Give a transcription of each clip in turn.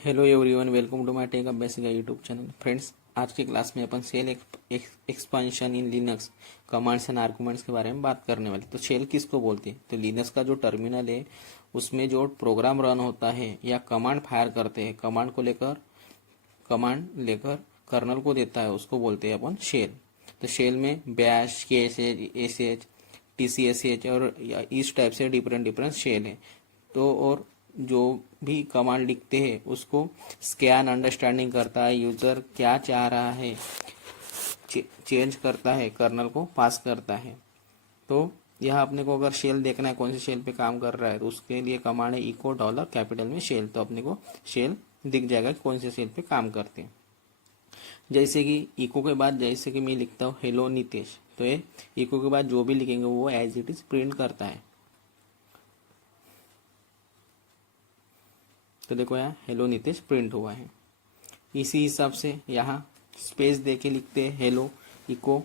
Hello everyone, welcome to my tech up basic YouTube channel. Friends, आज की class में अपन shell expansion in Linux commands and arguments के बारे में बात करने वाले। तो शेल किसको बोलते हैं? तो लिनक्स का जो टर्मिनल है उसमें जो प्रोग्राम रन होता है या कमांड फायर करते हैं, कमांड लेकर कर्नल को देता है, उसको बोलते हैं अपन शेल। तो शेल में बैश, KSH, TCSH और इस टाइप से डिफरेंट शेल है। तो और जो भी कमांड लिखते हैं उसको स्कैन अंडरस्टैंडिंग करता है, यूजर क्या चाह रहा है चेंज करता है, कर्नल को पास करता है। तो यह अपने को अगर शेल देखना है कौन से शेल पे काम कर रहा है, तो उसके लिए कमांड है इको डॉलर कैपिटल में शेल। तो अपने को शेल दिख जाएगा कौन से शेल पे काम करते हैं। जैसे कि इको के बाद जैसे कि मैं लिखता हूँ हेलो नितेश, तो ये इको के बाद जो भी लिखेंगे वो एज इट इज प्रिंट करता है। तो देखो यहाँ हेलो नितेश प्रिंट हुआ है। इसी हिसाब से यहाँ स्पेस दे के लिखते हैं hello echo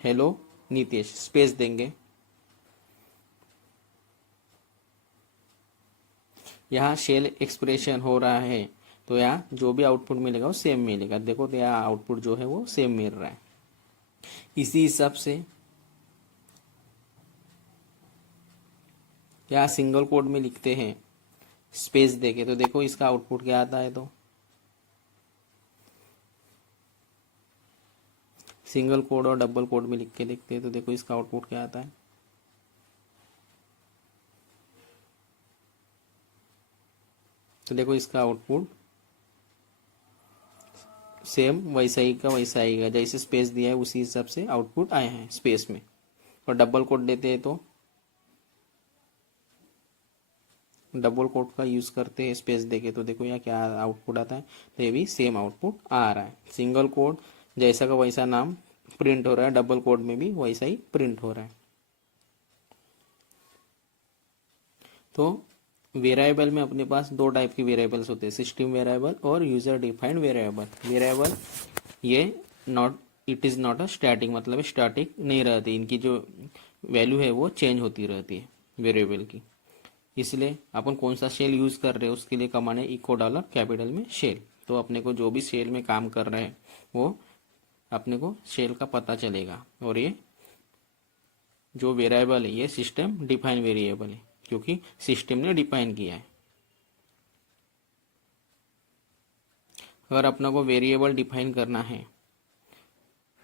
hello Nitesh, space देंगे। यहाँ शेल एक्सप्रेशन हो रहा है तो यहाँ जो भी आउटपुट मिलेगा वो सेम मिलेगा। देखो तो यहाँ आउटपुट जो है वो सेम मिल रहा है। इसी हिसाब से यहाँ सिंगल कोड में लिखते हैं स्पेस देके, तो देखो इसका आउटपुट क्या आता है। तो सिंगल कोड और डबल कोड में लिख के देखते हैं तो देखो इसका आउटपुट क्या आता है। तो देखो इसका आउटपुट सेम वैसा ही का वैसा आएगा, जैसे स्पेस दिया है उसी हिसाब से आउटपुट आए हैं स्पेस में। और डबल कोड देते हैं तो डबल कोड का यूज करते हैं स्पेस देके, तो देखो यहाँ क्या आउटपुट आता है। तो ये भी सेम आउटपुट आ रहा है। सिंगल कोड जैसा का वैसा नाम प्रिंट हो रहा है, डबल कोड में भी वैसा ही प्रिंट हो रहा है। तो वेरिएबल में अपने पास दो टाइप की वेरिएबल्स होते हैं, सिस्टम वेरिएबल और यूजर डिफाइंड वेरिएबल। वेरिएबल ये not it is not a static, मतलब स्टैटिक नहीं रहती, इनकी जो वैल्यू है वो चेंज होती रहती है वेरिएबल की। इसलिए अपन कौन सा शेल यूज कर रहे हैं उसके लिए कमांड है इको डॉलर कैपिटल में शेल। तो अपने को जो भी शेल में काम कर रहे हैं वो अपने को शेल का पता चलेगा। और ये जो वेरिएबल है ये सिस्टम डिफाइन वेरिएबल है, क्योंकि सिस्टम ने डिफाइन किया है। अगर अपना को वेरिएबल डिफाइन करना है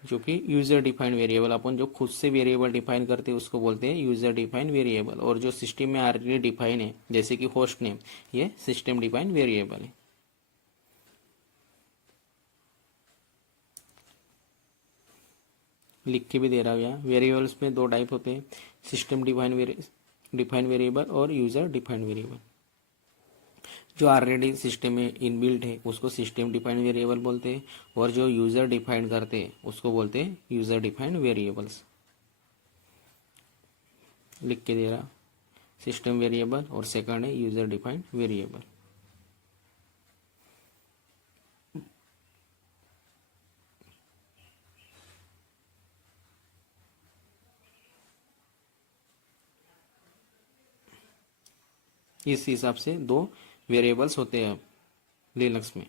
जो कि यूजर डिफाइंड वेरिएबल, अपन जो खुद से वेरिएबल डिफाइन करते हैं उसको बोलते हैं यूजर डिफाइंड वेरिएबल। और जो सिस्टम में ऑलरेडी डिफाइन है जैसे कि होस्ट नेम, ये सिस्टम डिफाइंड वेरिएबल है। लिख के भी दे रहा हूँ यहाँ। वेरिएबल्स में दो टाइप होते हैं, सिस्टम डिफाइंड वेरिएबल और यूजर डिफाइंड वेरिएबल। जो ऑलरेडी सिस्टम में इनबिल्ट है उसको सिस्टम डिफाइंड वेरिएबल बोलते हैं, और जो यूजर डिफाइंड करते हैं उसको बोलते हैं यूजर डिफाइंड वेरिएबल्स। लिख के दे रहा, सिस्टम वेरिएबल और सेकंड है यूजर डिफाइंड वेरिएबल। इस हिसाब से दो वेरिएबल्स होते हैं लिनक्स में,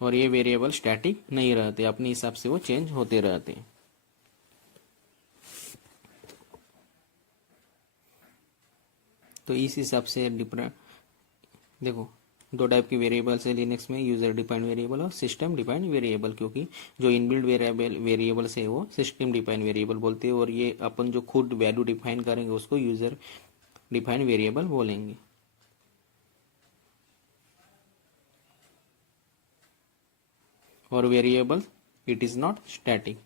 और ये वेरिएबल स्टैटिक नहीं रहते, अपने हिसाब से वो चेंज होते रहते हैं। तो इस हिसाब से डिफरेंट देखो दो टाइप की वेरिएबल्स है लिनक्स में, यूजर डिफाइंड वेरिएबल और सिस्टम डिफाइंड वेरिएबल। क्योंकि जो इनबिल्ट वेरिएबल्स है वो सिस्टम डिफाइंड वेरिएबल बोलते हैं, और ये अपन जो खुद वैल्यू डिफाइन करेंगे उसको यूजर डिफाइंड वेरिएबल बोलेंगे। और variable it is not static,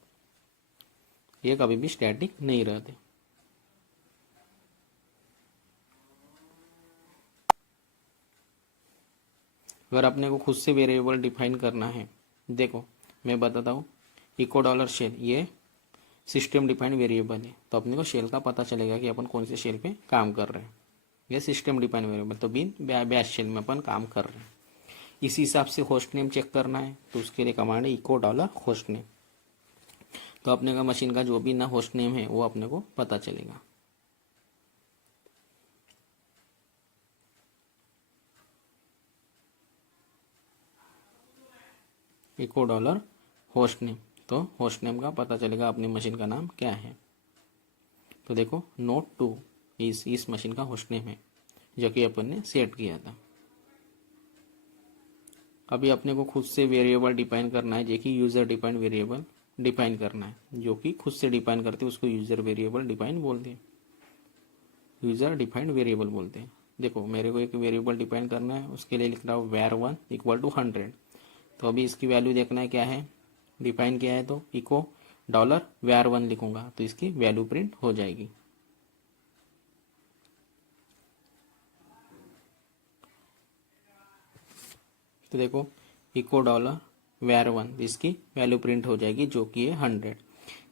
ये कभी भी स्टैटिक नहीं रहते। अगर अपने को खुद से वेरिएबल डिफाइन करना है, देखो मैं बताता हूँ, इको डॉलर शेल ये सिस्टम डिफाइंड वेरिएबल है। तो अपने को शेल का पता चलेगा कि अपन कौन से शेल पे काम कर रहे हैं। ये सिस्टम डिफाइंड वेरिएबल, तो बिन बैश शेल में अपन काम कर रहे हैं। इसी हिसाब से होस्ट नेम चेक करना है तो उसके लिए कमांड है इको डॉलर होस्ट नेम। तो अपने का मशीन का जो भी ना होस्ट नेम है वो अपने को पता चलेगा। इको डॉलर होस्ट नेम, तो होस्ट नेम का पता चलेगा अपनी मशीन का नाम क्या है। तो देखो नोट 2 इस मशीन का होस्ट नेम है जो कि अपन ने सेट किया था। अभी अपने को खुद से वेरिएबल डिफाइन करना है, जो कि यूजर डिफाइंड वेरिएबल डिफाइन करना है, जो कि खुद से डिफाइन करते हैं उसको यूजर वेरिएबल डिफाइन बोलते हैं, यूजर डिफाइंड वेरिएबल बोलते हैं। देखो मेरे को एक वेरिएबल डिफाइन करना है, उसके लिए लिख रहा हूँ var1 इक्वल टू 100। तो अभी इसकी वैल्यू देखना है क्या है, डिफाइन किया है तो इको डॉलर var1 लिखूंगा तो इसकी वैल्यू प्रिंट हो जाएगी। तो देखो इको डॉलर var1 इसकी वैल्यू प्रिंट हो जाएगी जो कि है 100।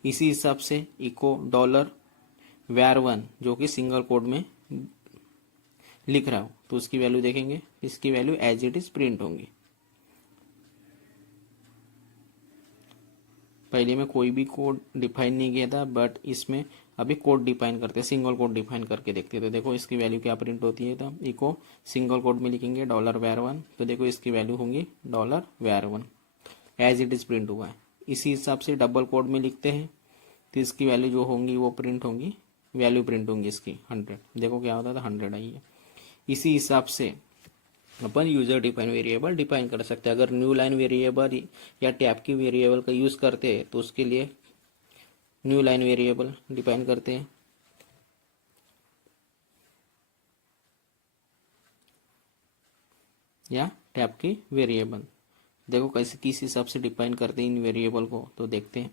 इसी हिसाब से इको डॉलर var1 जो कि सिंगल कोड में लिख रहा हूं तो उसकी वैल्यू देखेंगे, इसकी value as it is print होंगी। पहले में कोई भी कोड डिफाइन नहीं किया था, बट इसमें अभी कोड डिफाइन करते हैं, सिंगल कोड डिफाइन करके देखते हैं। तो देखो इसकी वैल्यू क्या प्रिंट होती है, तो इको सिंगल कोड में लिखेंगे डॉलर var1, तो देखो इसकी वैल्यू होंगी dollar var1 as it is print हुआ है। इसी हिसाब से डबल कोड में लिखते हैं तो इसकी वैल्यू जो होंगी वो प्रिंट होंगी, वैल्यू प्रिंट होंगी इसकी 100। देखो क्या होता था 100 आई है। इसी हिसाब से अपन यूजर डिफाइन वेरिएबल डिफाइन कर सकते हैं। अगर न्यू लाइन वेरिएबल या टैब की वेरिएबल का यूज करते हैं तो उसके लिए न्यू लाइन वेरिएबल डिफाइन करते हैं, या टैब की वेरिएबल। देखो कैसे किस हिसाब से डिफाइन करते हैं इन वेरिएबल को, तो देखते हैं।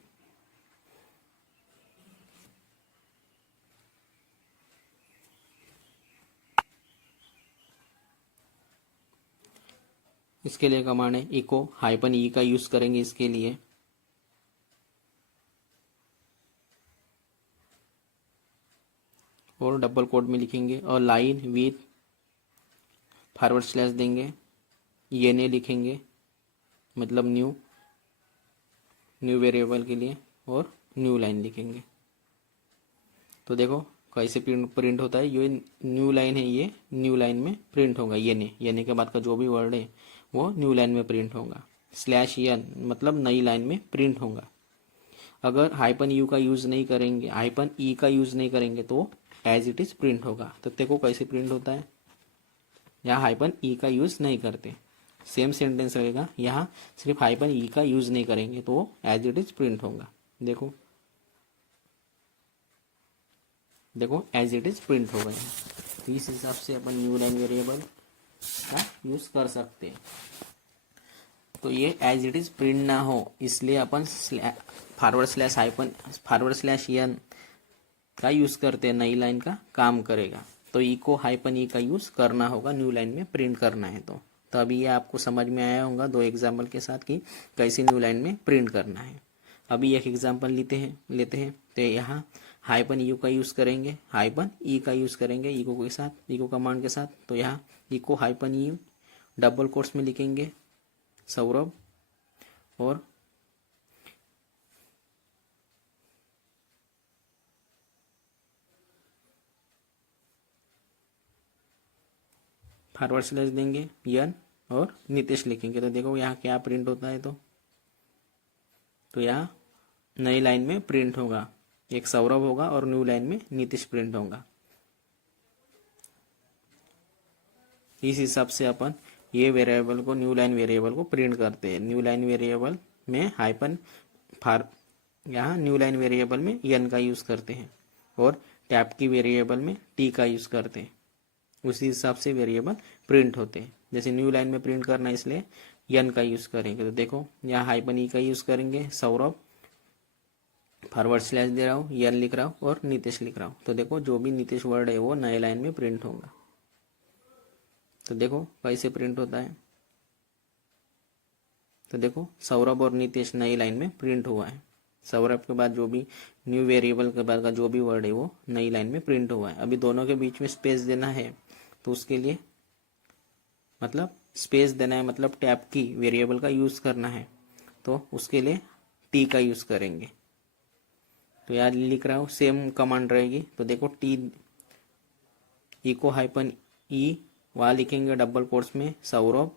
इसके लिए कमांड है इको हाइपन ई का यूज करेंगे इसके लिए। और डबल कोड में लिखेंगे और लाइन विथ फॉरवर्ड स्लैश देंगे, ये नहीं लिखेंगे मतलब न्यू वेरिएबल के लिए, और न्यू लाइन लिखेंगे। तो देखो कैसे प्रिंट होता है, ये न्यू लाइन है, ये न्यू लाइन में प्रिंट होगा। ये के बाद का जो भी वर्ड है वो न्यू लाइन में प्रिंट होगा। स्लैश एन मतलब नई लाइन में प्रिंट होगा। अगर हाइपन यू का यूज नहीं करेंगे, हाइपन ई का यूज नहीं करेंगे तो एज इट इज प्रिंट होगा। तो देखो कैसे प्रिंट होता है, यहाँ हाइपन ई का यूज नहीं करते, सेम सेंटेंस रहेगा, यहाँ सिर्फ हाइपन ई का यूज नहीं करेंगे तो एज इट इज प्रिंट होगा। देखो एज इट इज प्रिंट हो गया। तो इस हिसाब से अपन न्यू लाइन वेरिएबल का यूज कर सकते हैं। तो ये एज इट इज प्रिंट ना हो इसलिए अपन forward slash hyphen forward slash N का यूज करते हैं, नई लाइन का काम करेगा। तो इको हाइपन ई का यूज करना होगा न्यू लाइन में प्रिंट करना है। तो अभी ये आपको समझ में आया होगा दो एग्जाम्पल के साथ कि कैसे न्यू लाइन में प्रिंट करना है। अभी एक एग्जाम्पल लेते हैं तो यहाँ हाइपन यू का यूज करेंगे, हाइपन ई का यूज करेंगे इको के साथ, इको कमांड के साथ। तो यहाँ echo hyphen u double quotes में लिखेंगे सौरभ, और फॉरवर्ड स्लैश देंगे यन और नीतीश लिखेंगे। तो देखो यहाँ क्या प्रिंट होता है, तो यहाँ नई लाइन में प्रिंट होगा, एक सौरभ होगा और न्यू लाइन में नीतीश प्रिंट होगा। इस हिसाब से अपन ये वेरिएबल को न्यू लाइन वेरिएबल को प्रिंट करते हैं। न्यू लाइन वेरिएबल में हाइपन यहाँ न्यू लाइन वेरिएबल में एन का यूज करते हैं और टैब की वेरिएबल में टी का यूज करते हैं। उसी हिसाब से वेरिएबल प्रिंट होते हैं। जैसे न्यू लाइन में प्रिंट करना है इसलिए एन का यूज करेंगे। तो देखो यहाँ हाइपन ई का यूज करेंगे, सौरभ फॉरवर्ड स्लैश दे रहा हूँ, एन लिख रहा हूँ और नीतीश लिख रहा हूँ। तो देखो जो भी नीतीश वर्ड है वो नए लाइन में प्रिंट होगा। तो देखो कैसे प्रिंट होता है, तो देखो सौरभ और नीतीश नई लाइन में प्रिंट हुआ है। सौरभ के बाद जो भी न्यू वेरिएबल के बाद का जो भी वर्ड है वो नई लाइन में प्रिंट हुआ है। अभी दोनों के बीच में स्पेस देना है, तो उसके लिए मतलब स्पेस देना है, मतलब टैब की वेरिएबल का यूज करना है, तो उसके लिए टी का यूज करेंगे। तो यार लिख रहा हूँ सेम कमांड रहेगी। तो देखो टी इको हाइपन ई वहाँ लिखेंगे डबल कोट्स में सौरभ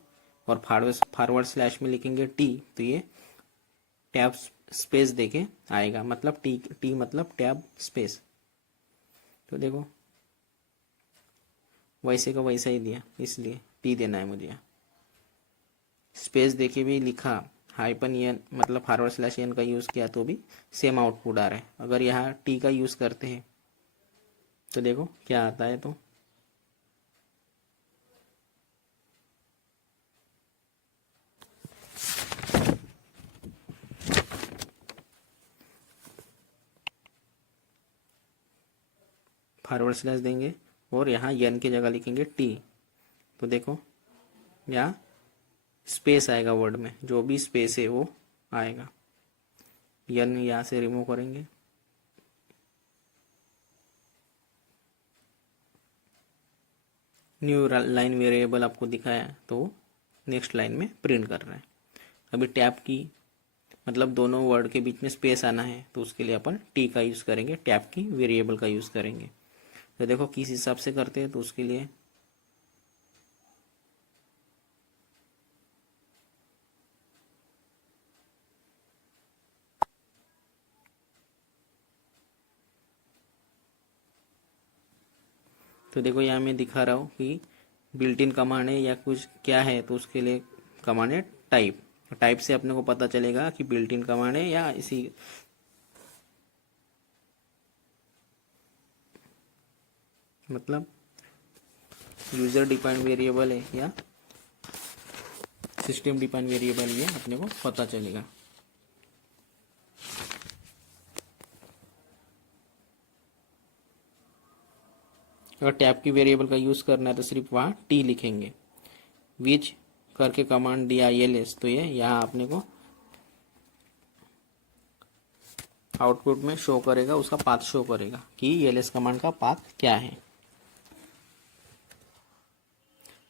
और फॉरवर्ड स्लैश में लिखेंगे टी, तो ये टैब स्पेस देके आएगा, मतलब टी टी मतलब टैब स्पेस। तो देखो वैसे का वैसा ही दिया, इसलिए टी देना है मुझे। स्पेस देके भी लिखा, हाइपन एन मतलब फॉरवर्ड स्लैश एन का यूज़ किया तो भी सेम आउटपुट आ रहा है। अगर यहाँ टी का यूज़ करते हैं तो देखो क्या आता है। तो फॉरवर्ड स्लैश देंगे और यहाँ एन की जगह लिखेंगे टी, तो देखो यहाँ स्पेस आएगा, वर्ड में जो भी स्पेस है वो आएगा। एन यहाँ से रिमूव करेंगे, न्यू लाइन वेरिएबल आपको दिखाया तो नेक्स्ट लाइन में प्रिंट कर रहा है। अभी टैब की मतलब दोनों वर्ड के बीच में स्पेस आना है तो उसके लिए अपन टी का यूज़ करेंगे, टैब की वेरिएबल का यूज़ करेंगे। तो देखो किस हिसाब से करते हैं, तो उसके लिए तो देखो यहाँ मैं दिखा रहा हूँ कि बिल्ट इन कमांड है या कुछ क्या है, तो उसके लिए कमांड है टाइप। टाइप से अपने को पता चलेगा कि बिल्ट इन कमांड है या इसी मतलब यूजर डिफाइंड वेरिएबल है या सिस्टम डिफाइंड वेरिएबल, ये अपने को पता चलेगा। अगर टैब की वेरिएबल का यूज़ करना है तो सिर्फ वहाँ टी लिखेंगे। विच करके कमांड दिया एलएस, तो ये यहाँ अपने को आउटपुट में शो करेगा, उसका पाथ शो करेगा कि एलएस कमांड का पाथ क्या है।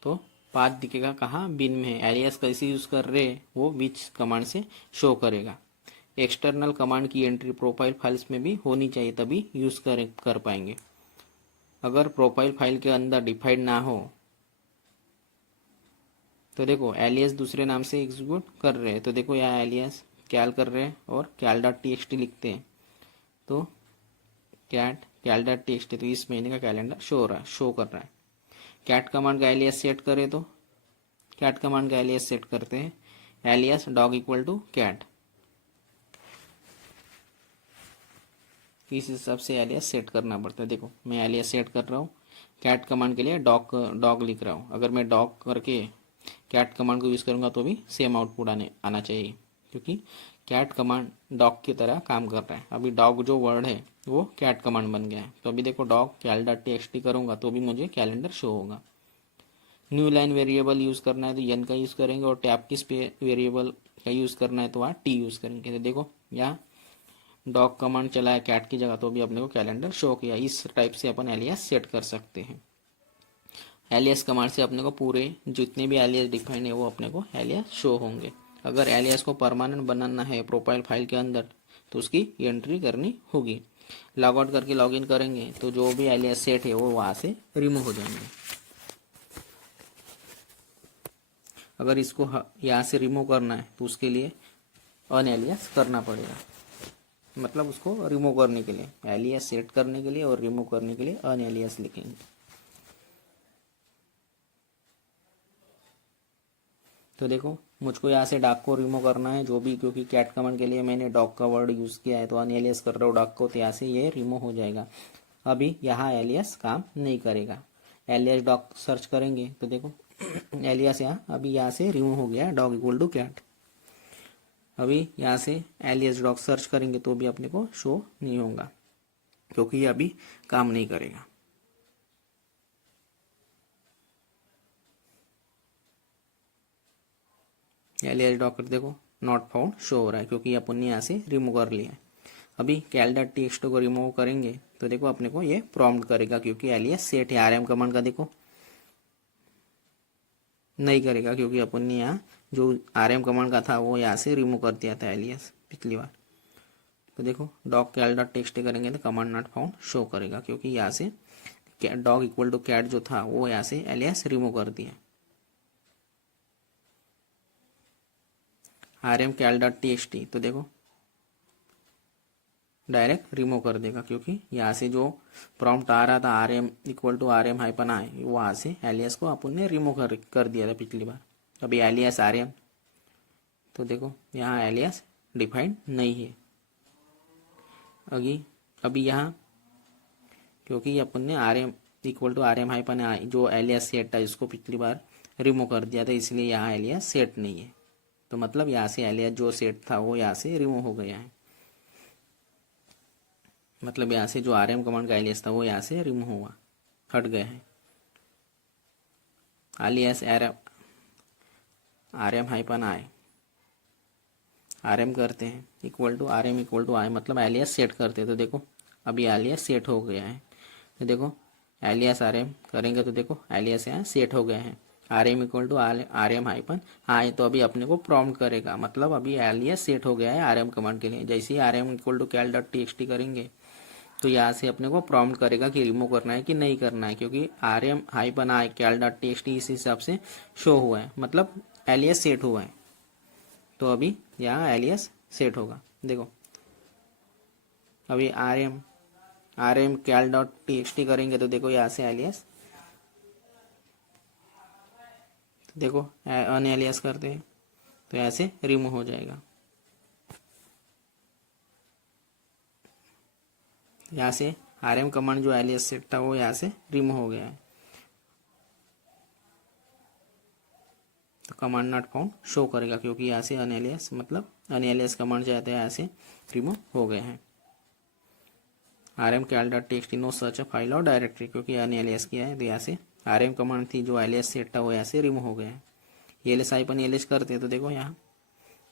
तो पाथ दिखेगा कहाँ, बिन में है। एलियास कैसे यूज़ कर रहे हैं वो विच कमांड से शो करेगा। एक्सटर्नल कमांड की एंट्री प्रोफाइल फाइल्स में भी होनी चाहिए, तभी यूज़ कर पाएंगे। अगर प्रोफाइल फाइल के अंदर डिफाइंड ना हो तो देखो एलियास दूसरे नाम से एग्जीक्यूट कर रहे हैं। तो देखो यहाँ एलियास कैल कर रहे हैं और cal dot T X T लिखते हैं, तो cal dot T X T, तो इस महीने का कैलेंडर शो कर रहा है। कैट कमांड का एलियास सेट करें तो कैट कमांड का एलियास सेट करते हैं, alias dog equal to cat, इस हिसाब से एलियास सेट करना पड़ता है। देखो मैं एलियास सेट कर रहा हूँ, कैट कमांड के लिए डॉग लिख रहा हूँ। अगर मैं डॉग करके कैट कमांड को यूज़ करूँगा तो भी सेम आउटपुट आना चाहिए, क्योंकि कैट कमांड डॉग की तरह काम कर रहा है। अभी डॉग जो वर्ड है वो कैट कमांड बन गया है। तो अभी देखो डॉग कैल डॉट टी एक्स टी करूँगा तो भी मुझे कैलेंडर शो होगा। न्यू लाइन वेरिएबल यूज़ करना है तो एन का यूज़ करेंगे, और टैब की वेरिएबल का यूज़ करना है तो वहाँ टी यूज़ करेंगे। तो देखो यहाँ डॉग कमांड चला है कैट की जगह तो भी अपने को कैलेंडर शो किया। इस टाइप से अपन एलियास सेट कर सकते हैं। एलियास कमांड से अपने को पूरे जितने भी एलियास डिफाइंड है वो अपने को एलियास शो होंगे। अगर एलियास को परमानेंट बनाना है प्रोफाइल फाइल के अंदर तो उसकी एंट्री करनी होगी। लॉग आउट करके लॉग इन करेंगे तो जो भी एलियास सेट है वो वहाँ से रिमूव हो जाएंगे। अगर इसको यहाँ से रिमूव करना है तो उसके लिए अनएलियास करना पड़ेगा, मतलब उसको रिमूव करने के लिए एलियास सेट करने के लिए और रिमूव करने के लिए अनएलियास लिखेंगे। तो देखो मुझको यहाँ से डॉग को रिमूव करना है जो भी, क्योंकि कैट कमांड के लिए मैंने डॉग का वर्ड यूज़ किया है तो अनएलियास कर रहा हूँ डॉग को, तो यहाँ से ये रिमूव हो जाएगा। अभी यहाँ एलियास काम नहीं करेगा। एलियास डॉग सर्च करेंगे तो देखो एलियास यहाँ अभी यहाँ से रिमूव हो गया, डॉग इक्वल टू कैट। अभी यहाँ से एलियास डॉग सर्च करेंगे तो भी अपने को शो नहीं होगा, क्योंकि ये अभी काम नहीं करेगा। एलियास डॉग कर देखो नॉट फाउंड शो हो रहा है, क्योंकि अपन ने यहाँ से रिमूव कर लिया है। अभी कैल डॉट टेक्स्ट को रिमूव करेंगे तो देखो अपने को ये प्रॉम्प्ट करेगा, क्योंकि एलियास सेट है। आरएम कमांड का देखो नहीं करेगा, क्योंकि अपन ने यहाँ जो आरएम कमांड का था वो यहाँ से रिमूव कर दिया था एलियास पिछली बार। तो देखो डॉग कैल डॉट टेक्स्ट करेंगे तो कमांड नॉट फाउंड शो करेगा, क्योंकि यहाँ से डॉग इक्वल टू कैट जो था वो यहाँ से एलियास रिमूव कर दिया। आरएम कैल डॉट टी एक्स टी, तो देखो डायरेक्ट रिमूव कर देगा, क्योंकि यहाँ से जो प्रॉम्प्ट आ रहा था R M equal to R M hyphen I, वहाँ से एलियास को अपन ने रिमूव कर दिया था पिछली बार। अभी एलियास आर एम, तो देखो यहाँ एलियास डिफाइंड नहीं है। अभी यहाँ क्योंकि अपन ने R M equal to R M hyphen I जो एलियास सेट था इसको पिछली बार रिमूव कर दिया था, इसलिए यहाँ एलियास सेट नहीं है। तो मतलब यहाँ से एलियास जो सेट था वो यहाँ से रिमूव हो गया है। मतलब यहाँ से जो आर एम कमांड का एलियास था वो यहाँ से रिमूव हुआ, हट गया है। Alias R M hyphen I, R M करते हैं equal to R M equal to I, मतलब एलियास सेट करते हैं। तो देखो अभी एलियास सेट हो गया है। तो देखो एलियास आर एम करेंगे तो देखो एलियास यहाँ सेट हो गया है। R M equal to R M hyphen I, तो अभी अपने को प्रॉम्प्ट करेगा, मतलब अभी एलियास सेट हो गया है आर एम कमांड के लिए। जैसे ही R M equal to cal dot T X T करेंगे तो यहाँ से अपने को प्रॉम्प्ट करेगा कि रिमूव करना है कि नहीं करना है, क्योंकि are M hyphen I cal dot T X T इस हिसाब से शो हुआ है, मतलब एलियास सेट हुआ है। तो अभी यहाँ एलियास सेट होगा। देखो अभी are M cal dot T X T करेंगे तो देखो यहाँ से एलियास, देखो अन एलियास करते हैं तो यहाँ से रिमूव हो जाएगा। यहाँ से आर एम कमांड जो एलियास सेट था वो यहाँ से रिमूव हो गया है। तो कमांड नॉट फाउंड शो करेगा, क्योंकि यहाँ से अनएलियास मतलब अनएलियास कमांड जो आता है यहाँ से रिमूव हो गए हैं। R M cal dot T X T no such a file और डायरेक्टरी, क्योंकि अनएलियास किया है तो यहाँ से आर एम कमांड थी जो एलियास सेट था वो यहाँ से रिमूव हो गया है। L S hyphen L S करते हैं तो देखो यहाँ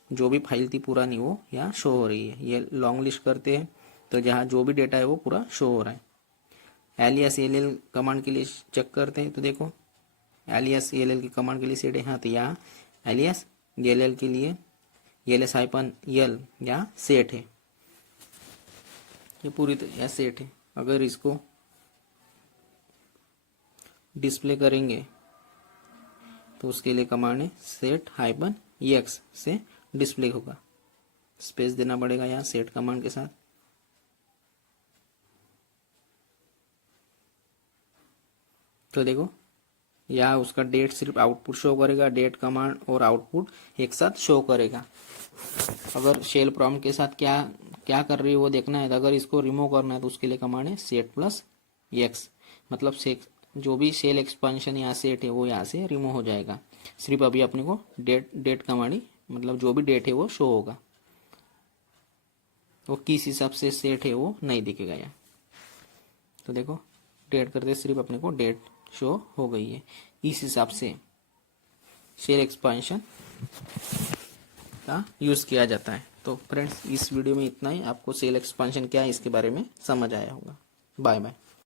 जो भी फाइल थी पुरानी वो यहाँ शो हो रही है। ये लॉन्ग लिस्ट करते हैं तो जहाँ जो भी डेटा है वो पूरा शो हो रहा है। एलियास एल एल कमांड के लिए चेक करते हैं तो देखो एलियास एल एल की कमांड के लिए सेट है। हाँ तो यहाँ एलियास एल एल के लिए एल एस हाइपन एल यहाँ सेट है, ये पूरी तरह सेट है। अगर इसको डिस्प्ले करेंगे तो उसके लिए कमांड है सेट हाइपन एक्स से डिस्प्ले होगा। स्पेस देना पड़ेगा यहाँ सेट कमांड के साथ। तो देखो यहाँ उसका डेट सिर्फ आउटपुट शो करेगा, डेट कमांड और आउटपुट एक साथ शो करेगा। अगर शेल प्रॉम्प्ट के साथ क्या क्या कर रही है वो देखना है। तो अगर इसको रिमूव करना है तो उसके लिए कमांड है सेट प्लस एक्स, मतलब जो भी सेल एक्सपेंशन यहाँ सेट है वो यहाँ से रिमूव हो जाएगा। सिर्फ अभी अपने को डेट कमांड ही, मतलब जो भी डेट है वो शो होगा, वो किस हिसाब से सेट है वो नहीं दिखेगा यहाँ। तो देखो डेट करते सिर्फ अपने को डेट शो हो गई है। इस हिसाब से शेल एक्सपेंशन का यूज़ किया जाता है। तो फ्रेंड्स इस वीडियो में इतना ही। आपको सेल एक्सपेंशन क्या है इसके बारे में समझ आया होगा। Bye bye.